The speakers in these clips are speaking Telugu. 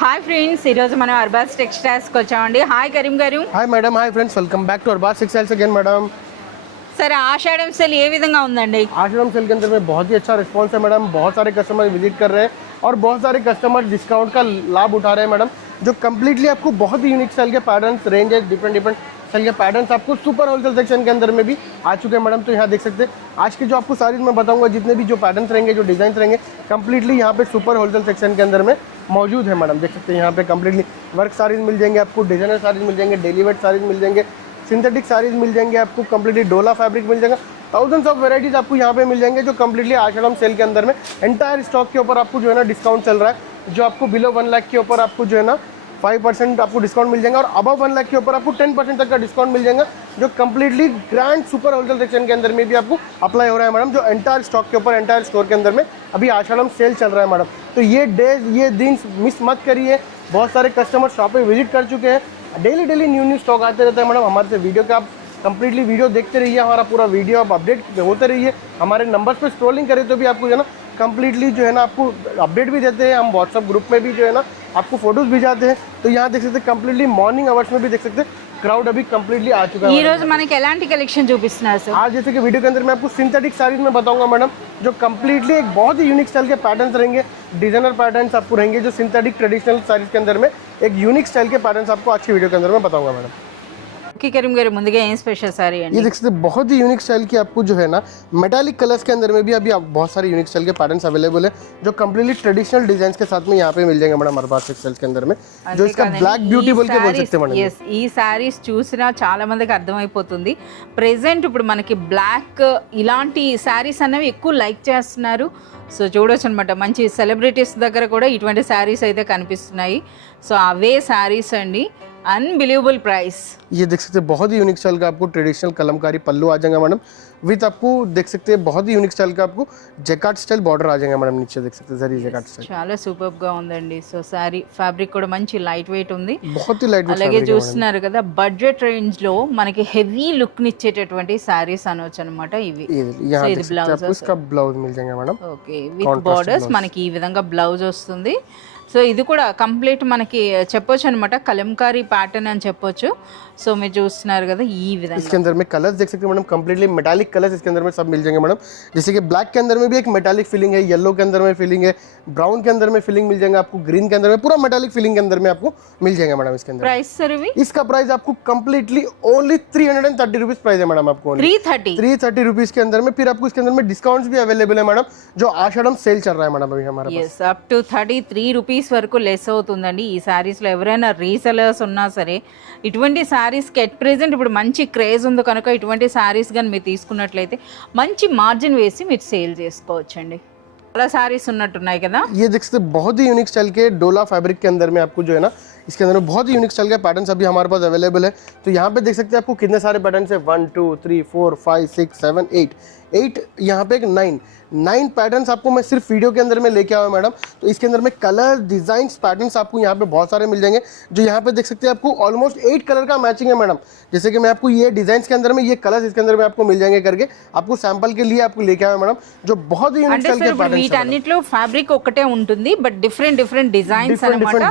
హాయ్ ఫ్రెండ్స్, ఈరోజు మనం అర్బాస్ టెక్స్టైల్స్కి వచ్చామండి. హాయ్ కరీం గారు. Hi madam. Hi friends, welcome back to Arbaz Textiles again madam. Sir Ashadh sale ఏ విధంగా ఉందండి? आषाढ़ सेल के अंदर में बहुत ही अच्छा रिस्पांस है मैडम. बहुत सारे कस्टमर विजिट कर रहे हैं और बहुत सारे कस्टमर डिस्काउंट का लाभ उठा रहे हैं मैडम. जो कम्प्लीटली आपको बहुत ही यूनिक स्टाइल के पैटर्न्स, रेंज है, डिफरेंट स्टाइल के पैटर्न्स आपको सुपर होलसेल सेक्शन के अंदर में भी आ चुके हैं मैडम. तो यहाँ देख सकते हैं आज के जो आपको सारीज में बताऊंगा, जितने भी जो पैटर्न्स रहेंगे, जो डिजाइन रहेंगे, कम्प्लीटली यहाँ पे सुपर होलसेल सेक्शन के अंदर में मौजूद है मैडम. देख सकते हैं यहाँ पे कम्प्लीटली वर्क साड़ीज मिल जाएंगे आपको, डिजाइनर साड़ीज मिल जाएंगे, डेली वेयर साड़ीज मिल जाएंगे, सिंथेटिक साड़ीज मिल जाएंगे आपको, कम्प्लीटली डोला फैब्रिक मिल जाएगा. थाउजेंड्स ऑफ वेराइटीज आपको यहाँ पे मिल जाएंगे जो कम्प्लीटली आषाढ़ सेल के अंदर में एंटायर स्टॉक के ऊपर आपको जो है ना डिस्काउंट चल रहा है. जो आपको बिलो 1 लाख के ऊपर आपको जो है ना 5% आपको डिस्काउंट मिल जाएगा और अबव 1 लाख के ऊपर आपको 10% तक का डिस्काउंट मिल जाएगा, जो completely grand super wholesale section के अंदर में भी आपको अप्लाई हो रहा है मैडम. जो एंटायर स्टॉक के ऊपर, एंटायर स्टोर के अंदर में अभी आषाढ़ सेल चल रहा है मैडम. तो ये डेज, ये दिन मिस मत करिए. बहुत सारे कस्टमर शॉप पे विजिट कर चुके हैं. डेली न्यू स्टॉक आते रहता है मैडम. हमारे से वीडियो के आप कंप्लीटली वीडियो देखते रहिए, हमारा पूरा वीडियो आप अपडेट होते रहिए. हमारे नंबर्स पे स्क्रॉलिंग करें तो भी आपको जो है ना कंप्लीटली जो है ना आपको अपडेट भी देते हैं. हम व्हाट्सअप ग्रुप में भी जो है ना आपको फोटोज भी जाते हैं. तो यहाँ देख सकते हैं कंप्लीटली मॉर्निंग आवर्स में भी देख सकते हैं क्राउड अभी कंप्लीटली आ चुका है. ఈ రోజు మనకి ఎలాంటి కలెక్షన్ చూపిస్తున్నారు సార్? आज जैसे कि वीडियो के अंदर मैं आपको सिंथेटिक साड़ीज में बताऊंगा मैडम, जो कंप्लीटली एक बहुत ही यूनिक स्टाइल के पैटर्न्स रहेंगे, डिजाइनर पैटर्न्स आपको रहेंगे. जो सिंथेटिक ट्रेडिशनल साड़ीज के अंदर में एक यूनिक स्टाइल के पैटर्न्स आपको आज की वीडियो के अंदर में बताऊंगा मैडम. కరీం గారు, ముందుగా ఏం స్పెషల్ సారీ అండి? ये देख सकते हैं बहुत ही यूनिक स्टाइल की आपको जो है ना मेटालिक कलर्स के अंदर में भी अभी आप बहुत सारे यूनिक स्टाइल के पैटर्न्स अवेलेबल है, जो कम्प्लीटली ट्रेडिशनल डिजाइन के साथ में यहाँ पे मिल जाएंगे मैडम अरबाज टेक्सटाइल्स के अंदर में. जो इसका ब्लैक ब्यूटी बोल के बोल सकते हैं मैडम. yes, ఈ సారీస్ చూసినా చాలా మందికి అర్థమైపోతుంది. ప్రెజెంట్ ఇప్పుడు మనకి బ్లాక్ ఇలాంటి సారీస్ అనేవి ఎక్కువ లైక్ చేస్తున్నారు. సో చూడొచ్చు అనమాట, మంచి సెలబ్రిటీస్ దగ్గర కూడా ఇటువంటి శారీస్ అయితే కనిపిస్తున్నాయి. సో అవే శారీస్ అండి, अनबिलीवेबल प्राइस. ये देख सकते हैं बहुत ही यूनिक स्टाइल का आपको ट्रेडिशनल कलमकारी पल्लू आ जाएगा मैडम. विथ आपको देख सकते हैं बहुत ही यूनिक स्टाइल का आपको जैकार्ड स्टाइल बॉर्डर आ जाएगा मैडम. नीचे देख सकते हैं जरी जैकार्ड स्टाइल చాలా సూపర్ గా ఉందండి. సో సారీ ఫ్యాబ్రిక్ కూడా మంచి లైట్ వెయిట్ ఉంది. बहुत ही लाइट. అలాగే చూస్తున్నారు కదా, బడ్జెట్ రేంజ్ లో మనకి హెవీ లుక్ నిచ్చేటటువంటి సారీస్ అనొచ్చు అనమాట ఇవి. यहाँ देख सकते हैं आपको इसका ब्लाउज मिल जाएगा मैडम. ఓకే, విత్ బోర్డర్స్ మనకి ఈ విధంగా బ్లౌజ్ వస్తుంది. సో ఇది కూడా కంప్లీట్ మనకి చెప్పొచ్చు అనమాట కలంకారీ पैटर्न అని చెప్పొచ్చు. సో మీరు చూస్తున్నారు కదా ఈ విధంగా. इसके अंदर में कलर्स देख सकते हैं मैडम, कंप्लीटली मेटालिक कलर्स इसके अंदर में सब मिल जाएंगे मैडम. जैसे कि ब्लैक के अंदर में भी एक मेटालिक फीलिंग है, येलो के अंदर में फीलिंग है, ब्राउन के अंदर में फीलिंग मिल जाएगा आपको, ग्रीन के अंदर में पूरा मेटालिक फीलिंग के अंदर में आपको मिल जाएगा मैडम. इसके अंदर प्राइस सर भी इसका प्राइस आपको कंप्लीटली ओनली 330 रुपीज प्राइस है मैडम. आपको 330 रुपीज के अंदर में. फिर आपको इसके अंदर में डिस्काउंट्स भी अवेलेबल है मैडम, जो आषाढ़ सेल चल रहा है मैडम अभी हमारे पास. అప్ టు 33 రూపీస్ వరకు లెస్ అవుతుందండి. ఈ సారీస్లో ఎవరైనా రీసెలర్స్ ఉన్నా సరే ఇటువంటి సారీస్కి ఎట్ ప్రెజెంట్ ఇప్పుడు మంచి క్రేజ్ ఉంది కనుక ఇటువంటి సారీస్ కానీ మీరు తీసుకున్నట్లయితే మంచి మార్జిన్ వేసి మీరు సేల్ చేసుకోవచ్చండి. చాలా సారీస్ ఉన్నట్టున్నాయి కదా. ये देख सकते हैं बहुत ही यूनिक स्टाइल के डोला फैब्रिक के अंदर में आपको जो है ना इसके अंदर में बहुत ही यूनिक स्टाइल का पैटर्न्स अभी हमारे पास अवेलेबल है. तो यहाँ पे देख सकते हैं आपको कितने सारे पैटर्न्स है. 1 2 3 4 5 6 7 8 यहाँ पे एक 9 पैटर्न्स आपको मैं सिर्फ वीडियो के अंदर में लेके आया मैडम. तो इसके अंदर में कलर, डिजाइन, पैटर्न्स आपको यहाँ पे बहुत सारे मिल जाएंगे. जो यहाँ पे देख सकते हैं आपको ऑलमोस्ट 8 कलर का मैचिंग है मैडम. जैसे कि मैं आपको ये डिजाइन के अंदर में ये कलर्स इसके अंदर में आपको मिल जाएंगे करके आपको सैंपल के लिए आपको लेके आया मैडम. जो बहुत ही यूनिक स्टाइल के पैटर्न्स వీటన్నిటిలో ఫ్యాబ్రిక్ ఒకటే ఉంటుంది, బట్ డిఫరెంట్ డిజైన్స్ అన్నమాట.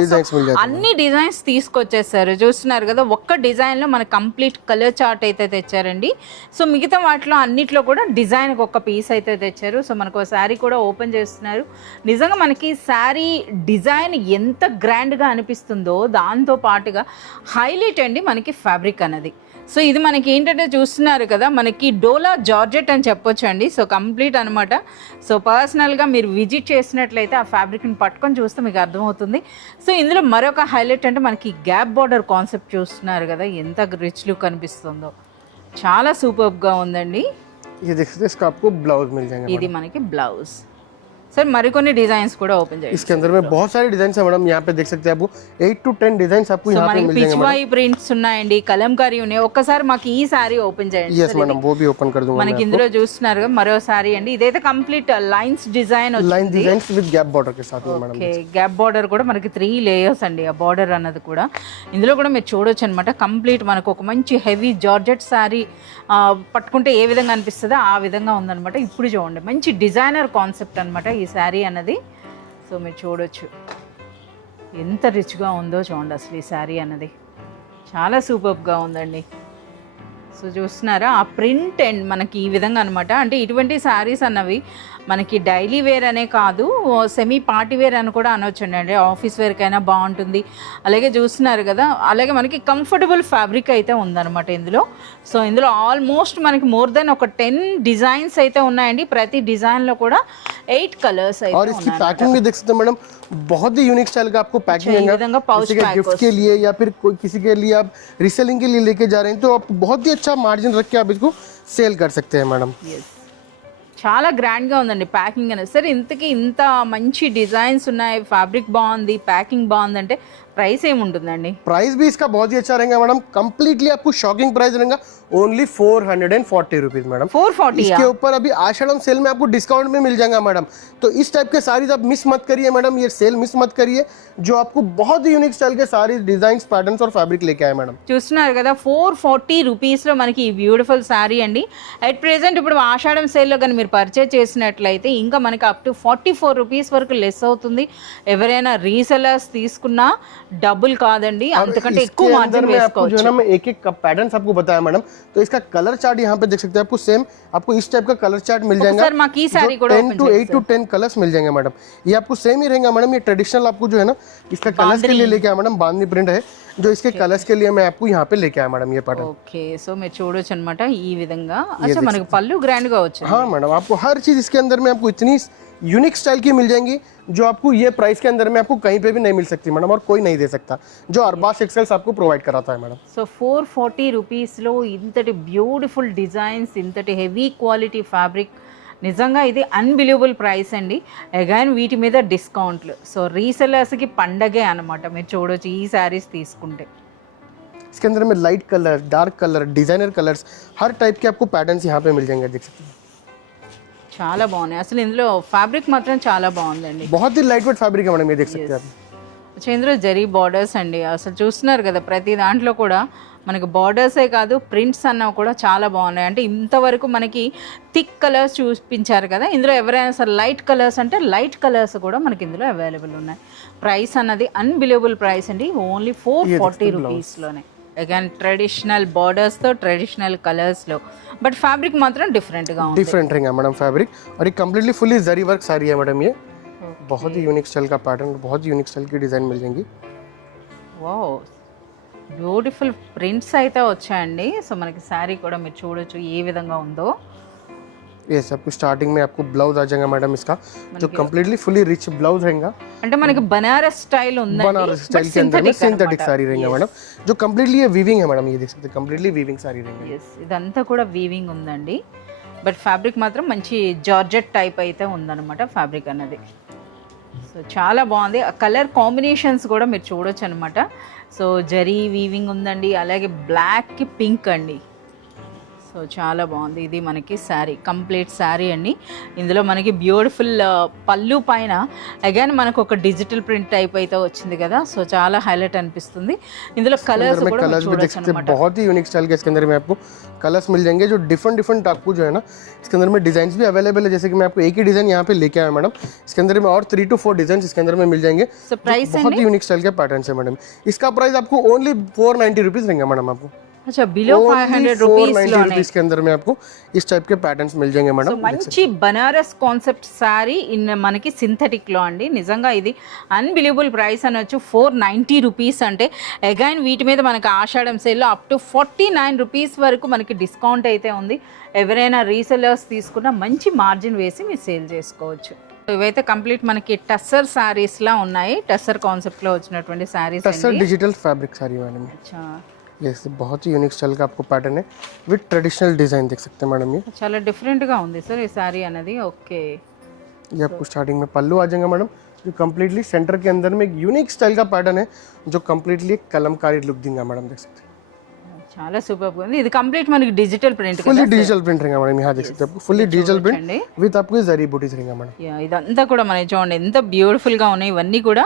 అన్ని డిజైన్స్ తీసుకొచ్చేసారు. చూస్తున్నారు కదా, ఒక్క డిజైన్ లో మన కంప్లీట్ కలర్ చార్ట్ అయితే తెచ్చారండి. సో మిగతా వాటిలో అన్నిట్లో కూడా డిజైన్ ఒక పీస్ అయితే తెచ్చారు. సో మనకు శారీ కూడా ఓపెన్ చేస్తున్నారు. నిజంగా మనకి శారీ డిజైన్ ఎంత గ్రాండ్గా అనిపిస్తుందో దాంతో పాటుగా హైలైట్ అండి మనకి ఫ్యాబ్రిక్ అన్నది. సో ఇది మనకి ఏంటంటే చూస్తున్నారు కదా, మనకి డోలా జార్జెట్ అని చెప్పొచ్చు అండి. సో కంప్లీట్ అనమాట. సో పర్సనల్గా మీరు విజిట్ చేసినట్లయితే ఆ ఫ్యాబ్రిక్ని పట్టుకొని చూస్తే మీకు అర్థమవుతుంది. సో ఇందులో మరొక హైలైట్ అంటే మనకి గ్యాప్ బార్డర్ కాన్సెప్ట్ చూస్తున్నారు కదా, ఎంత రిచ్ లుక్ అనిపిస్తుందో. చాలా సూపర్గా ఉందండి. ये देख सकते हैं इसका आपको ब्लाउज मिल जाएगा. ఇది మనకి బ్లౌజ్. सर मरिकोनी डिजाइन्स కూడా ఓపెన్ చేయండి. इसके अंदर में बहुत सारे डिजाइन है मैडम. यहाँ पे देख सकते हैं आपको 8 to 10 डिजाइन आपको यहाँ पे मिल जाएंगे. పిచ్వాయి ప్రింట్స్ ఉన్నాయండి, కలంకారీ ఉన్నాయి. ఒక్కసారి మాకు ఈ సారీ ఓపెన్ చేయండి. yes मैडम, वो भी ओपन कर दूंगा. మనకి ఇందులో చూస్తున్నారు మరో సారీ అండి. ఇదైతే కంప్లీట్ లైన్స్ డిజైన్ వచ్చింది. Line designs with gap border के साथ में मैडम. ఓకే, గ్యాప్ బార్డర్ కూడా మనకి 3 లేయర్స్ అండి. ఆ బార్డర్ అన్నది కూడా ఇందులో కూడా మీరు చూడొచ్చు అన్నమాట. కంప్లీట్ మనకు ఒక మంచి హెవీ జార్జెట్ సారీ పట్టుకుంటే ఏ విధంగా అనిపిస్తుందో ఆ విధంగా ఉందన్నమాట. ఇప్పుడు చూడండి, మంచి డిజైనర్ కాన్సెప్ట్ అన్నమాట ఈ సారీ అన్నది. సో మీరు చూడొచ్చు ఎంత రిచ్గా ఉందో చూడండి అసలు ఈ శారీ అన్నది చాలా సూపర్గా ఉందండి. సో చూస్తున్నారా ఆ ప్రింట్ అండ్ మనకి ఈ విధంగా అనమాట. అంటే ఇటువంటి శారీస్ అన్నవి మనకి డైలీ వేర్ అనే కాదు, సెమీ పార్టీ వేర్ అని కూడా అనొచ్చండి. అంటే ఆఫీస్ వేర్కైనా బాగుంటుంది. అలాగే చూస్తున్నారు కదా, అలాగే మనకి కంఫర్టబుల్ ఫ్యాబ్రిక్ అయితే ఉందన్నమాట ఇందులో. సో ఇందులో ఆల్మోస్ట్ మనకి మోర్ దెన్ ఒక 10 డిజైన్స్ అయితే ఉన్నాయండి. ప్రతి డిజైన్లో కూడా 8 కలర్స్ అయితే और इसकी पैकिंग भी देख सकते हैं मैडम, बहुत ही यूनिक स्टाइल का आपको पैकिंग है, किसी के गिफ्ट के लिए या फिर कोई किसी के लिए आप रीसेलिंग के लिए लेके जा रहे हैं तो आप बहुत ही अच्छा मार्जिन रख के आप इसको सेल कर सकते हैं मैडम. చాలా గ్రాండ్గా ఉందండి ప్యాకింగ్ అనేది. సరే ఇంతకీ ఇంత మంచి డిజైన్స్ ఉన్నాయి, ఫ్యాబ్రిక్ బాగుంది, ప్యాకింగ్ బాగుందంటే ప్రైస్ ఏముంటుందండి? प्राइस भी इसका बहुत ही अच्छा रहेगा मैडम. कंप्लीटली आपको शॉकिंग प्राइस रहेगा ओनली 440 रुपीज मैडम. 440 इसके ऊपर अभी आषाढ़ सेल में आपको डिस्काउंट भी मिल जाएगा मैडम. तो इस टाइप के साड़ीज आप मिस मत करिए मैडम, ये सेल मिस मत करिए जो आपको बहुत ही यूनिक स्टाइल के सारी डिजाइन पैटर्न्स और फैब्रिक लेके आए मैडम. చూస్తున్నారు కదా 440 రూపీస్లో మనకి ఈ బ్యూటిఫుల్ శారీ అండి. అట్ ప్రెజెంట్ ఇప్పుడు ఆషాఢం సేల్లో కానీ మీరు పర్చేజ్ చేసినట్లయితే ఇంకా మనకి అప్ టు 44 రూపీస్ వరకు లెస్ అవుతుంది. ఎవరైనా రీసెలర్స్ తీసుకున్నా డబుల్ కాదండి, అంతకంటే ఎక్కువ మార్జిన్ వేసుకోవచ్చు. जो है ना मैं एक एक पैटर्न्स आपको बताया मैडम. तो इसका कलर चार्ट यहाँ पे देख सकते हैं आपको सेम, आपको इस टाइप का कलर चार्ट मिल जाएगा. सर माकी सारी को 8 to 10 कलर्स मिल जाएंगे मैडम. ये आपको सेम ही रहेगा मैडम. ये ट्रेडिशनल आपको जो है ना इसका कलर्स के लिए लेके आया मैडम, बांधनी प्रिंट है जो इसके कलर्स के लिए मैं आपको यहाँ पे लेके आया मैडम ये पैटर्न. ఓకే సో మీరు చూడొచ్చు అనమాట ఈ విధంగా. అచ్చా మనకి పళ్ళు గ్రాండ్ గా వచ్చింది. हाँ मैडम, आपको हर चीज इसके अंदर में आपको इतनी यूनिक स्टाइल की मिल जाएंगी जो आपको ये प्राइस के अंदर में आपको कहीं पे भी नहीं मिल सकती मैडम, और कोई नहीं दे सकता जो अरबाज एक्सेल्स आपको प्रोवाइड कराता है मैडम. సో 440 రూపీస్లో ఇంతటి బ్యూటిఫుల్ డిజైన్స్, ఇంతటి హెవీ క్వాలిటీ ఫ్యాబ్రిక్, నిజంగా ఇది అన్బిలీవబుల్ ప్రైస్ అండి. అగైన్ వీటి మీద డిస్కౌంట్లు. సో రీసెలర్స్కి పండగే అనమాట. మీరు చూడొచ్చు ఈ శారీస్ తీసుకుంటే. इसके अंदर में light colour, dark colour, designer colours, हर टाइप के आपको पैटर्न्स यहाँ पे मिल जाएंगे, देख सकते हैं. చాలా బాగున్నాయి అసలు. ఇందులో ఫ్యాబ్రిక్ మాత్రం చాలా బాగుందండి. बहुत ही लाइट वेट फैब्रिक है मैडम, ये देख सकते हैं आप. ఇందులో జరీ బార్డర్స్ అండి. అసలు చూస్తున్నారు కదా ప్రతి దాంట్లో కూడా మనకి బార్డర్సే కాదు ప్రింట్స్ అన్నవి కూడా చాలా బాగున్నాయి. అంటే ఇంతవరకు మనకి థిక్ కలర్స్ చూపించారు కదా, ఇందులో ఎవరైనా సరే లైట్ కలర్స్ అంటే లైట్ కలర్స్ కూడా మనకి ఇందులో అవైలబుల్ ఉన్నాయి. ప్రైస్ అన్నది అన్బిలీవబుల్ ప్రైస్ అండి, ఓన్లీ 440 రూపీస్లోనే. అగైన్ ట్రెడిషనల్ బార్డర్స్తో ట్రెడిషనల్ కలర్స్లో, బట్ ఫ్యాబ్రిక్ మాత్రం డిఫరెంట్గా ఉంది. डिफरेंट रहेगा मैडम फैब्रिक, और ये कम्प्लीटली फुली जरी वर्क साड़ी है मैडम. ये बहुत ही यूनिक स्टाइल का पैटर्न, बहुत ही यूनिक स्टाइल की डिजाइन मिल जाएंगी. వావ్ బ్యూటిఫుల్ ప్రింట్స్ అయితే వచ్చాయండి. సో మనకి శారీ కూడా మీరు చూడొచ్చు ఏ విధంగా ఉందో. ये सब कुछ स्टार्टिंग में आपको ब्लाउज आ जाएगा मैडम इसका, जो कम्प्लीटली फुली रिच ब्लाउज रहेगा. అంటే మనకి బనారస్ స్టైల్ ఉందండి, बनारस स्टाइल के अंदर में सिंथेटिक साड़ी रहेगा मैडम, जो कम्प्लीटली ये वीविंग है मैडम. ये देख सकते हैं कम्प्लीटली वीविंग साड़ी रहेगी. yes ఇదంతా కూడా వీవింగ్ ఉందండి, బట్ ఫ్యాబ్రిక్ మాత్రం మంచి జార్జెట్ టైప్ అయితే ఉందన్నమాట ఫ్యాబ్రిక్ అన్నది. సో చాలా బాగుంది. ఆ కలర్ కాంబినేషన్స్ కూడా మీరు చూడొచ్చు అనమాట. సో జరీ వీవింగ్ ఉందండి, అలాగే బ్లాక్కి పింక్ అండి. సో చాలా బాగుంది. ఇది మనకి శారీ, కంప్లీట్ శారీ అండి. ఇందులో మనకి బ్యూటిఫుల్ పళ్ళు పైన అగైన్ మనకు ఒక డిజిటల్ ప్రింట్ టైప్ అయితే వచ్చింది కదా, సో చాలా హైలైట్ అనిపిస్తుంది. ఇందులో కలర్స్ కూడా చూడొచ్చు అన్నమాట. बहुत ही यूनिक स्टाइल के इसके अंदर में आपको कलर्स मिल जाएंगे, जो डिफरेंट आपको जो है ना इसके अंदर में डिजाइन भी अवेलेबल है. जैसे कि मैं आपको एक ही डिजाइन यहाँ पे लेके आया मैडम, इसके अंदर में और 3 to 4 डिजाइन इसके अंदर में मिल जाएंगे. సో ప్రైస్ बहुत ही यूनिक स्टाइल के पैटर्न है मैडम. इसका प्राइस आपको ओनली 490 रुपीज रहेगा मैडम. आपको अच्छा बिलो 500 रुपीस के अंदर में आपको इस टाइप के पैटर्न्स मिल जाएंगे मैडम. మంచి బనారస్ కాన్సెప్ట్ శారీ ఇన్ మనకి సింథటిక్ లో అండి. నిజంగా ఇది అన్బిలీవబుల్ ప్రైస్ అనొచ్చు. 490 రూపీస్ అంటే అగైన్ వీటి మీద మనకి ఆషాఢం సేల్లో అప్ టు 49 రూపీస్ వరకు మనకి డిస్కౌంట్ అయితే ఉంది. ఎవరైనా రీసెలర్స్ తీసుకున్న మంచి మార్జిన్ వేసి మీరు సేల్ చేసుకోవచ్చు. ఇవైతే కంప్లీట్ మనకి టస్సర్ సారీస్ లా ఉన్నాయి. టస్సర్ కాన్సెప్ట్ లో వచ్చినటువంటి saris. Tussar digital fabric sorry madam. अच्छा यस, बहुत ही यूनिक स्टाइल का आपको पैटर्न है विद ट्रेडिशनल डिजाइन, देख सकते हैं मैडम. ये చాలా డిఫరెంట్ గా ఉంది సార్ ఈ సారీ అనేది. ఓకే ये आपको स्टार्टिंग में पल्लू आ जाएगा मैडम, जो कम्प्लीटली सेंटर के अंदर में एक यूनिक स्टाइल का पैटर्न है जो कम्प्लीटली एक कलमकारी लुक देगा मैडम, देख सकते हैं. చాలా సూపర్ ఉంది. ఇది కంప్లీట్ మనకి digital print fully digital print रहेगा मैडम. यहाँ देख सकते हैं आपको फुली डिजिटल प्रिंट विद आपको जरी बूटीज रहेगा मैडम. ఇదంతా కూడా మనకి చూడండి ఎంత బ్యూటిఫుల్ గా ఉన్నాయి. ఇవన్నీ కూడా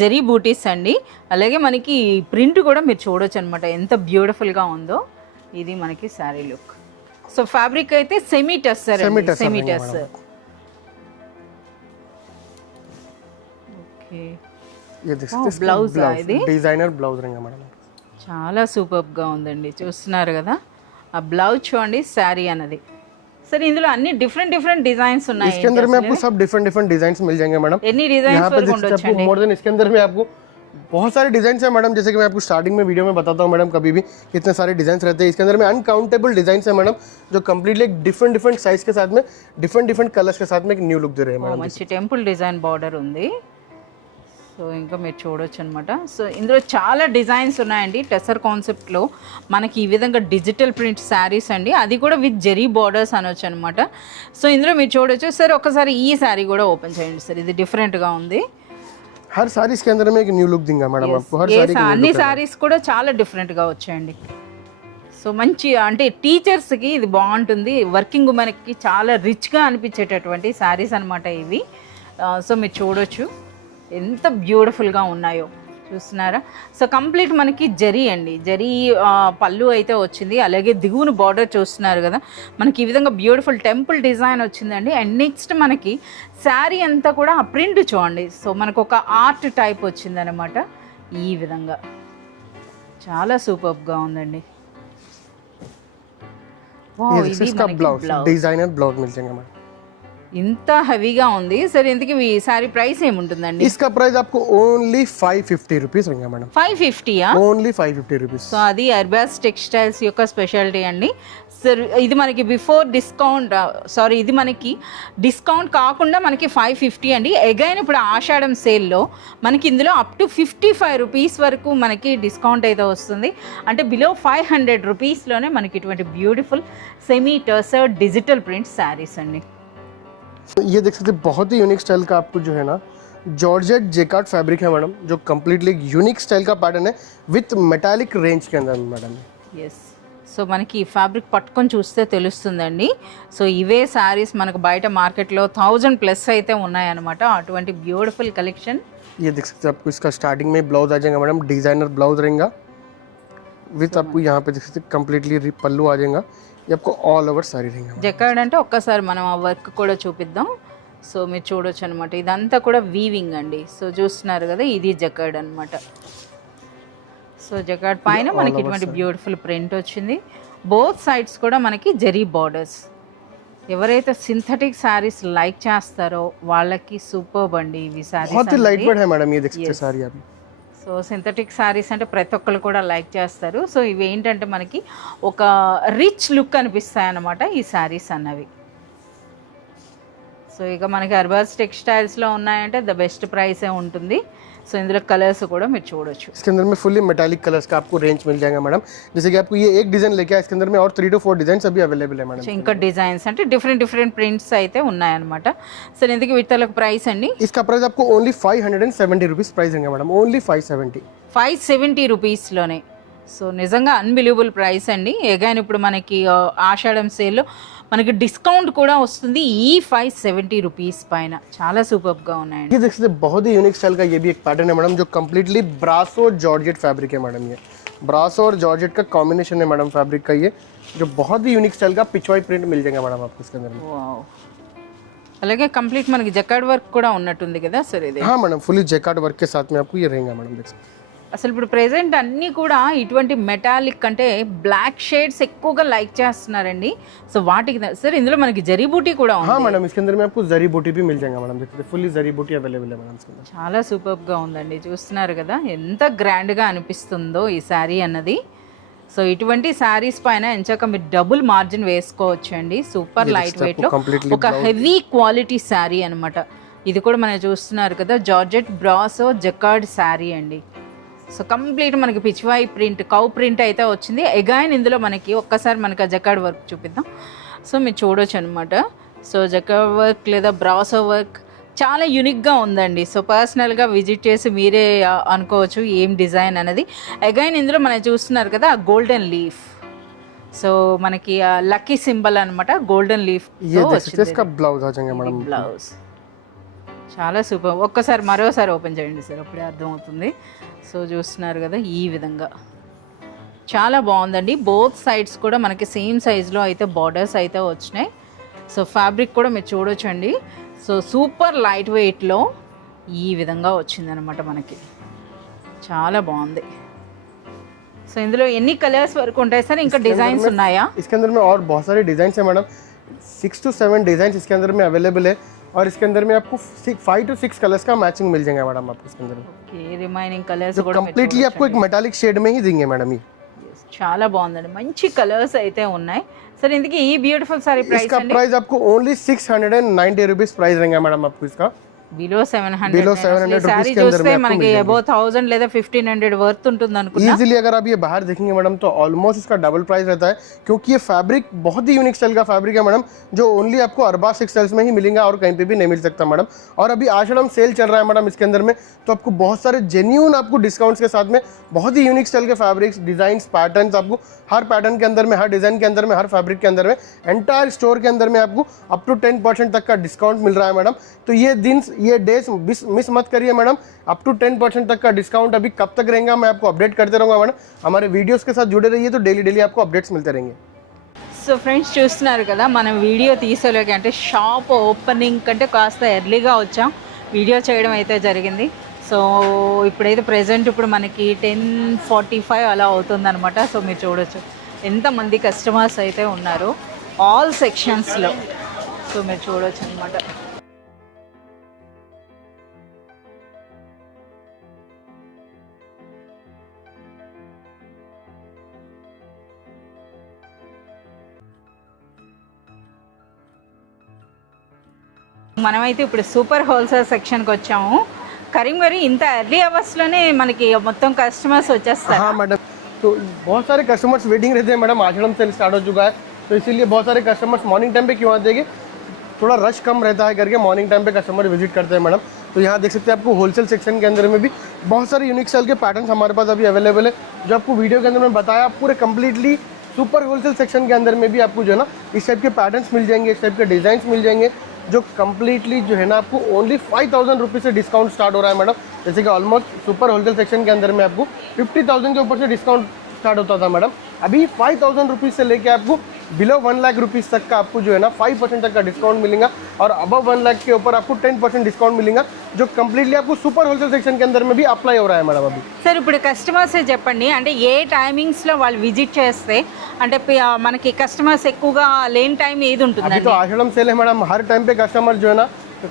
జరీ బూటీస్ అండి. అలాగే మనకి ప్రింట్ కూడా మీరు చూడొచ్చు అనమాట ఎంత బ్యూటిఫుల్ గా ఉందో. ఇది మనకి శారీ లుక్. సో ఫ్యాబ్రిక్ అయితే semi tussar, semi tussar. Okay ये देख सकते हैं బ్లౌజ్ ఇది डिजाइनर ब्लाउज रहेगा मैडम చాలా సూపర్గా ఉందండి చూస్తున్నారు కదా ఆ బ్లౌజ్ చూడండి శారీ అన్నది సరే ఇందులో అన్ని డిఫరెంట్ డిఫరెంట్ డిజైన్స్ ఉన్నాయి इसके अंदर में आपको सब डिफरेंट डिफरेंट डिजाइन्स मिल जाएंगे मैडम ఎన్ని డిజైన్స్ यहाँ पे వరకు देख सकते हैं ఉండొచ్చండి आपको मोर देन इसके अंदर में आपको बहुत सारे डिजाइन है मैडम जैसे कि मैं आपको स्टार्टिंग में वीडियो में बताता हूँ मैडम कभी भी कितने सारे डिजाइन रहते हैं इसके अंदर में अनकाउंटेबल डिजाइन है मैडम जो कम्प्लीटली डिफरेंट डिफरेंट साइज के साथ में डिफरेंट डिफरेंट कलर्स के साथ में एक न्यू लुक दे रहे हैं मैडम మంచి టెంపుల్ డిజైన్ బార్డర్ ఉంది సో ఇంకా మీరు చూడొచ్చు అనమాట సో ఇందులో చాలా డిజైన్స్ ఉన్నాయండి టెసర్ కాన్సెప్ట్లో మనకి ఈ విధంగా డిజిటల్ ప్రింట్ శారీస్ అండి అది కూడా విత్ జెరీ బార్డర్స్ అనొచ్చు అనమాట సో ఇందులో మీరు చూడొచ్చు సార్ ఒకసారి ఈ శారీ కూడా ఓపెన్ చేయండి సార్ ఇది డిఫరెంట్గా ఉంది हर साड़ी इसके अंदर में एक न्यू लुक दूंगा मैडम आपको हर साड़ी అన్ని శారీస్ కూడా చాలా డిఫరెంట్గా వచ్చాయండి సో మంచి అంటే టీచర్స్కి ఇది బాగుంటుంది వర్కింగ్ ఉమెన్కి చాలా రిచ్గా అనిపించేటటువంటి శారీస్ అనమాట ఇవి సో మీరు చూడొచ్చు ఎంత బ్యూటిఫుల్గా ఉన్నాయో చూస్తున్నారా సో కంప్లీట్ మనకి జరీ అండి జరీ పళ్ళు అయితే వచ్చింది అలాగే దిగువన బార్డర్ చూస్తున్నారు కదా మనకి ఈ విధంగా బ్యూటిఫుల్ టెంపుల్ డిజైన్ వచ్చిందండి అండ్ నెక్స్ట్ మనకి శారీ అంతా కూడా ఆ ప్రింట్ చూడండి సో మనకు ఒక ఆర్ట్ టైప్ వచ్చిందనమాట ఈ విధంగా చాలా సూపర్గా ఉందండి ये इसका ब्लाउज डिजाइनर ब्लाउज मिल जाएगा मैडम ఇంత హెవీగా ఉంది సరే ఇంతకీ ఈ సారీ ప్రైస్ ఏముంటుందండి इसका प्राइस आपको ओनली 550 रुपीस रहेगा मैडम 550 ओनली 550 रुपीस సో అది అర్బాస్ టెక్స్టైల్స్ యొక్క స్పెషాలిటీ అండి సార్ ఇది మనకి బిఫోర్ డిస్కౌంట్ సారీ ఇది మనకి డిస్కౌంట్ కాకుండా మనకి 550 అండి అగైన్ ఇప్పుడు ఆషాఢం సేల్లో మనకి ఇందులో అప్ టు 55 రూపీస్ వరకు మనకి డిస్కౌంట్ అయితే వస్తుంది అంటే బిలో 500 రూపీస్లోనే మనకి ఇటువంటి beautiful semi tussar digital print saris అండి ये देख सकते हैं बहुत ही यूनिक स्टाइल का आपको जो है ना जॉर्जेट जेकार्ड फैब्रिक है मैडम जो कम्प्लीटली यूनिक स्टाइल का पैटर्न है विथ मेटालिक रेंज के अंदर मैडम ఎస్ సో మనకి ఈ ఫ్యాబ్రిక్ పట్టుకొని చూస్తే తెలుస్తుందండి సో ఇవే శారీస్ మనకు బయట మార్కెట్లో 1000+ అయితే ఉన్నాయన్నమాట అటువంటి బ్యూటిఫుల్ కలెక్షన్ ये देख सकते हैं आपको इसका स्टार्टिंग में ब्लाउज आ जाएगा मैडम डिजाइनर ब्लाउज रहेगा विथ आपको यहाँ पे देख सकते हैं कम्प्लीटली पल्लू आ जाएगा ये आपको ऑल ओवर साड़ी रहेगा జకార్డ్ అంటే ఒక్కసారి మనం ఆ వర్క్ కూడా చూపిద్దాం సో మీరు చూడొచ్చు అనమాట ఇదంతా కూడా వీవింగ్ అండి సో చూస్తున్నారు కదా ఇది జకార్డ్ అనమాట సో జకార్డ్ పైన మనకి ఇటువంటి బ్యూటిఫుల్ ప్రింట్ వచ్చింది బోత్ సైడ్స్ కూడా మనకి జరీ బార్డర్స్ ఎవరైతే సింథటిక్ శారీస్ లైక్ చేస్తారో వాళ్ళకి సూపర్బ్ అండి ఇవి बहुत ही लाइट శారీస్ वेट है मैडम ये देख सकते हैं साड़ी आप సో సింథటిక్ శారీస్ అంటే ప్రతి ఒక్కరు కూడా లైక్ చేస్తారు సో ఇవి ఏంటంటే మనకి ఒక రిచ్ లుక్ అనిపిస్తాయి అన్నమాట ఈ శారీస్ అన్నవి సో ఇక మనకి అర్బాస్ టెక్స్టైల్స్లో ఉన్నాయంటే ద బెస్ట్ ప్రైసే ఉంటుంది సో ఇందులో కలర్స్ కూడా మీరు చూడొచ్చు इसके अंदर में फुल्ली मेटालिक कलर्स का आपको रेंज मिल जाएगा मैडम जैसे कि आपको ये एक डिजाइन लेके आया इसके अंदर में और 3 to 4 डिजाइन अभी अवेलेबल है मैडम సో ఇంకా డిజైన్స్ అంటే డిఫరెంట్ ప్రింట్స్ అయితే ఉన్నాయన్నమాట సో ఇందుకు వీటికి ప్రైస్ అండి इसका प्राइस आपको ओनली 570 रुपीस प्राइस रहेगा मैडम ओनली 570 570 రూపీస్లోనే సో నిజంగా అన్బిలీవబుల్ ప్రైస్ అండి ఎగైన్ ఇప్పుడు మనకి ఆషాఢం సేల్లో మనకి డిస్కౌంట్ కూడా వస్తుంది ఈ 570 రూపీస్ పైన చాలా సూపర్గా ఉన్నాయండి ये देख सकते हैं बहुत ही यूनिक स्टाइल का ये भी एक पैटर्न है मैडम जो कम्प्लीटली ब्रासो जॉर्जेट फैब्रिक है मैडम ये ब्रासो और जॉर्जेट का कॉम्बिनेशन है मैडम फैब्रिक का ये जो बहुत ही यूनिक स्टाइल का पिचवाई प्रिंट मिल जाएगा मैडम आपको इसके अंदर में వావ్ అలాగే కంప్లీట్ మనకి జకార్డ్ వర్క్ కూడా ఉన్నట్టుంది కదా సరే ఇది हाँ मैडम फुली जैकार्ड वर्क के साथ में आपको ये रहेगा मैडम देख सकते हैं అసలు ఇప్పుడు ప్రెజెంట్ అన్నీ కూడా ఇటువంటి మెటాలిక్ అంటే బ్లాక్ షేడ్స్ ఎక్కువగా లైక్ చేస్తున్నారండి సో వాటికి సార్ ఇందులో మనకి జరీ బూటీ కూడా ఉంది हाँ मैडम इसके अंदर में आपको जरी बूटी भी मिल जाएगा मैडम देख सकते हैं फुली जरी बूटी अवेलेबल है मैडम इसके अंदर చాలా సూపర్గా ఉందండి చూస్తున్నారు కదా ఎంత గ్రాండ్గా అనిపిస్తుందో ఈ శారీ అన్నది సో ఇటువంటి శారీస్ పైన ఎంచాక మీరు డబుల్ మార్జిన్ వేసుకోవచ్చు అండి సూపర్ లైట్ వెయిట్లో ఒక హెవీ క్వాలిటీ శారీ అనమాట ఇది కూడా మనం చూస్తున్నారు కదా జార్జెట్ బ్రాసో జకార్డ్ శారీ అండి సో కంప్లీట్ మనకి పిచ్వాయి ప్రింట్ కౌ ప్రింట్ అయితే వచ్చింది అగైన్ ఇందులో మనకి ఒక్కసారి మనకి ఆ జకార్డ్ వర్క్ చూపిద్దాం సో మీరు చూడొచ్చు అనమాట సో జకార్డ్ వర్క్ లేదా బ్రాసో వర్క్ చాలా యూనిక్గా ఉందండి సో పర్సనల్గా విజిట్ చేసి మీరే అనుకోవచ్చు ఏం డిజైన్ అనేది అగైన్ ఇందులో మనం చూస్తున్నారు కదా ఆ గోల్డెన్ లీఫ్ సో మనకి లక్కీ సింబల్ అనమాట గోల్డెన్ లీఫ్ ये देख सकते हैं इसका ब्लाउज आ जाएगा मैडम బ్లౌజ్ చాలా సూపర్ ఒక్కసారి మరోసారి ఓపెన్ చేయండి సార్ అప్పుడే అర్థమవుతుంది సో చూస్తున్నారు కదా ఈ విధంగా చాలా బాగుందండి బోత్ సైడ్స్ కూడా మనకి సేమ్ సైజులో అయితే బార్డర్స్ అయితే వచ్చినాయి సో ఫ్యాబ్రిక్ కూడా మీరు చూడొచ్చండి సో సూపర్ లైట్ వెయిట్లో ఈ విధంగా వచ్చిందనమాట మనకి, చాలా బాగుంది. సో ఇందులో ఎన్ని కలర్స్ వరకు ఉంటాయి సార్, ఇంకా డిజైన్స్ ఉన్నాయా? इसके अंदर में और बहुत सारे डिजाइन है मैडम, 6 to 7 डिजाइन इसके अंदर में अवेलेबल है और इसके अंदर में आपको 5 to 6 कलर्स का मैचिंग मिल जाएगा मैडम आपको इसके अंदर में। ఓకే, రిమైనింగ్ కలర్స్ जो కూడా कंप्लीटली आपको एक मेटालिक शेड में ही देंगे मैडम ये। చాలా బాగుందండి, మంచి కలర్స్ అయితే ఉన్నాయి. సరే ఇందుకే ఈ బ్యూటిఫుల్ సారీ ప్రైస్ इसका అండి? प्राइस आपको ओनली 690 रुपीज प्राइस रहेगा मैडम आपको इसका। బిలో 700 Below 700 సారీ rupees के अंदर చూస్తే में आपको మనకి मिल అబౌ 1000 లేదా 1500 వర్త్ ఉంటుంది అనుకున్నా. इजीली अगर आप ये बाहर देखेंगे मैडम तो ऑलमोस्ट इसका डबल प्राइस रहता है, क्योंकि ये फैब्रिक बहुत ही यूनिक स्टाइल का फैब्रिक है मैडम, जो ओनली आपको अरबाज टेक्सटाइल्स में ही मिलेगा और कहीं पे भी नहीं मिल सकता मैडम। और अभी आषाढ़ सेल चल रहा है मैडम इसके अंदर में, तो आपको बहुत सारे जेन्यून आपको डिस्काउंट्स के साथ में बहुत ही यूनिक स्टाइल के फैब्रिक्स, डिजाइन, पैटर्न्स आपको हर पैटर्न के अंदर में, हर डिजाइन के अंदर में, हर फैब्रिक के अंदर में, एंटायर स्टोर के अंदर में आपको अप टू 10% तक का डिस्काउंट मिल रहा है मैडम। तो ये दिन, ये डेज मिस मत करिए मैडम, अप टू 10% तक का डिस्काउंट अभी कब तक रहेगा मैं आपको अपडेट करते रहूँगा मैडम। हमारे वीडियोस के साथ जुड़े रहिए तो डेली आपको अपडेट्स मिलते रहेंगे। సో ఫ్రెండ్స్ చూస్తున్నారు కదా, మనం వీడియో తీసేలోకి అంటే షాప్ ఓపెనింగ్ కంటే కాస్త ఎర్లీగా వచ్చాం, వీడియో చేయడం అయితే జరిగింది. సో ఇప్పుడైతే ప్రెజెంట్ ఇప్పుడు మనకి 10:45 అలా అవుతుందన్నమాట. సో మీరు చూడొచ్చు ఎంతమంది కస్టమర్స్ అయితే ఉన్నారు ఆల్ సెక్షన్స్లో. సో మీరు చూడొచ్చు అనమాట. మనమైతే ఇప్పుడు సూపర్ హోల్సేల్ సెక్షన్కి వచ్చాము. కరీంనగర్ ఇంత ఎర్లీ అవర్స్లోనే మనకి మొత్తం కస్టమర్స్ వచ్చేస్తారు. हाँ मैडम, तो बहुत सारे कस्टमर्स वेटिंग रहते हैं मैडम, आषाढ़ सेल स्टार्ट हो चुका है, तो इसीलिए बहुत सारे कस्टमर्स मॉर्निंग टाइम पे क्यों आते हैं कि थोड़ा रश कम रहता है करके मॉर्निंग टाइम पे कस्टमर विजिट करते हैं मैडम। तो यहाँ देख सकते हैं आपको होलसेल सेक्शन के अंदर में भी बहुत सारे यूनिक स्टाइल के पैटर्न्स हमारे पास अभी अवेलेबल है, जो आपको वीडियो के अंदर में बताया। पूरे कम्प्लीटली सुपर होलसेल सेक्शन के अंदर में भी आपको जो है ना इस टाइप के पैटर्न्स मिल जाएंगे, इस टाइप के डिजाइन मिल जाएंगे, जो कम्प्लीटली जो है ना आपको ओनली 5000 रुपीज़ से डिस्काउंट स्टार्ट हो रहा है मैडम। जैसे कि ऑलमोस्ट सुपर होलसेल सेक्शन के अंदर में आपको 50,000 के ऊपर से डिस्काउंट स्टार्ट होता था मैडम, अभी 5000 रुपीज़ से लेके आपको बिलो 1 लाख रुपीज़ तक का आपको जो है ना 5% तक का डिस्काउंट मिलेगा, और अबव 1 लाख के ऊपर आपको 10% डिस्काउंट मिलेगा, जो कम्प्लीटली आपको सुपर होलसेल सेक्शन के अंदर में भी अप्लाई हो रहा है मैडम अभी। సార్ ఇప్పుడు కస్టమర్స్ చెప్పండి, అంటే ఏ టైమింగ్స్లో వాళ్ళు విజిట్ చేస్తే అంటే మనకి కస్టమర్స్ ఎక్కువగా లేని టైం ఏది ఉంటుంది? अभी तो आषाढ़ सेल है मैडम, हर टाइम पे कस्टमर जो है ना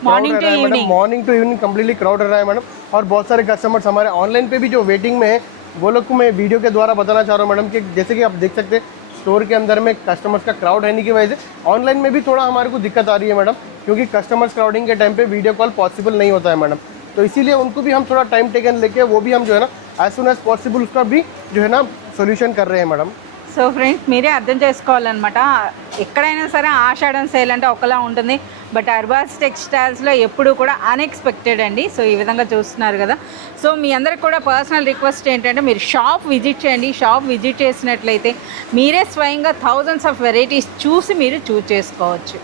Morning to evening. Morning to evening completely crowd रह रहा है मैडम। और बहुत सारे कस्टमर्स हमारे ऑनलाइन पे भी जो वेटिंग में है, वो लोग को मैं वीडियो के द्वारा बताना चाह रहा हूँ मैडम कि जैसे कि आप देख सकते हैं स्टोर के अंदर में कस्टमर्स का क्राउड रहने की वजह से ऑनलाइन में भी थोड़ा हमारे को दिक्कत आ रही है मैडम, क्योंकि कस्टमर्स क्राउडिंग के टाइम पे वीडियो कॉल पॉसिबल नहीं होता है मैडम। तो इसीलिए उनको भी हम थोड़ा टाइम टेकन लेके वो भी हम जो है ना एज सुन एज पॉसिबल उसका भी जो है ना सोल्यूशन कर रहे हैं मैडम। సో ఫ్రెండ్స్ మీరే అర్థం చేసుకోవాలన్నమాట, ఎక్కడైనా సరే ఆషాఢం సేల్ అంటే ఒకలా ఉంటుంది, బట్ అర్బాస్ టెక్స్టైల్స్లో ఎప్పుడు కూడా అన్ఎక్స్పెక్టెడ్ అండి. సో ఈ విధంగా చూస్తున్నారు కదా. సో మీ అందరికి కూడా పర్సనల్ రిక్వెస్ట్ ఏంటంటే మీరు షాప్ విజిట్ చేయండి. షాప్ విజిట్ చేసినట్లయితే మీరే స్వయంగా థౌజండ్స్ ఆఫ్ వెరైటీస్ చూసి మీరు చూస్ చేసుకోవచ్చు.